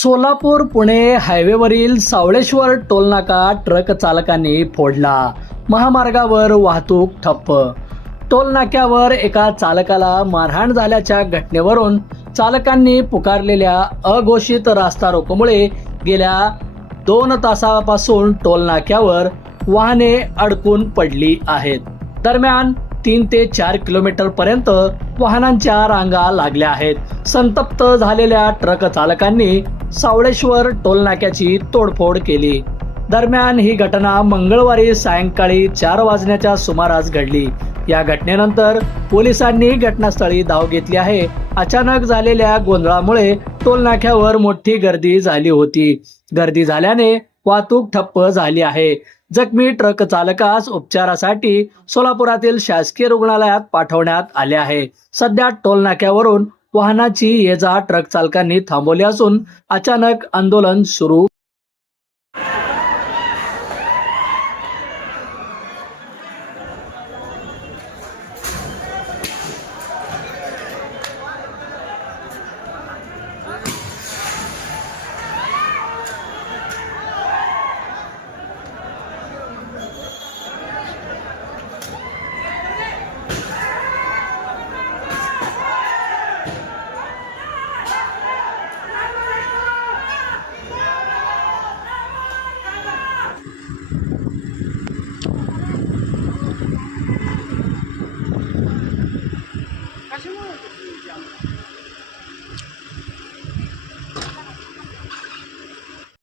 Solapur Pune हायवेवरील Savaleshwar टोलनाका truck चालकांनी फोडला. महामार्गावर वाहतूक ठप्प. टोलनाक्यावर एका चालकाला मारहाण झाल्याच्या घटनेवरून चालकांनी पुकारलेल्या अघोषित रास्ता रोकोमुळे गेल्या 2 तासापासून टोलनाक्यावर वाहने अडकून पडली आहेत. दरम्यान 3 ते 4 किलोमीटर पर्यंत वाहनांच्या रांगा लागल्या आहेत. संतप्त झालेल्या ट्रक चालकांनी सावळेश्वर टोलनाक्याची तोडफोड केली. दरम्यान ही घटना मंगळवारी सायंकाळी 4 वाजण्याच्या सुमारास घडली. या घटनेनंतर पोलिसांनी घटनास्थळी धाव घेतली आहे. अचानक झालेल्या गोंधळामुळे टोलनाक्यावर मोठी गर्दी झाली होती. गर्दी झाल्याने वाहतूक ठप्प झाली आहे. जखमी ट्रक चालकास उपचारासाठी सोलापुरातील शासकीय रुग्णालयात पाठवण्यात आले आहे. सध्या टोलनाक्यावरून वाहनाची ये जा ट्रक चालकांनी थांबवली असून अचानक आंदोलन सुरू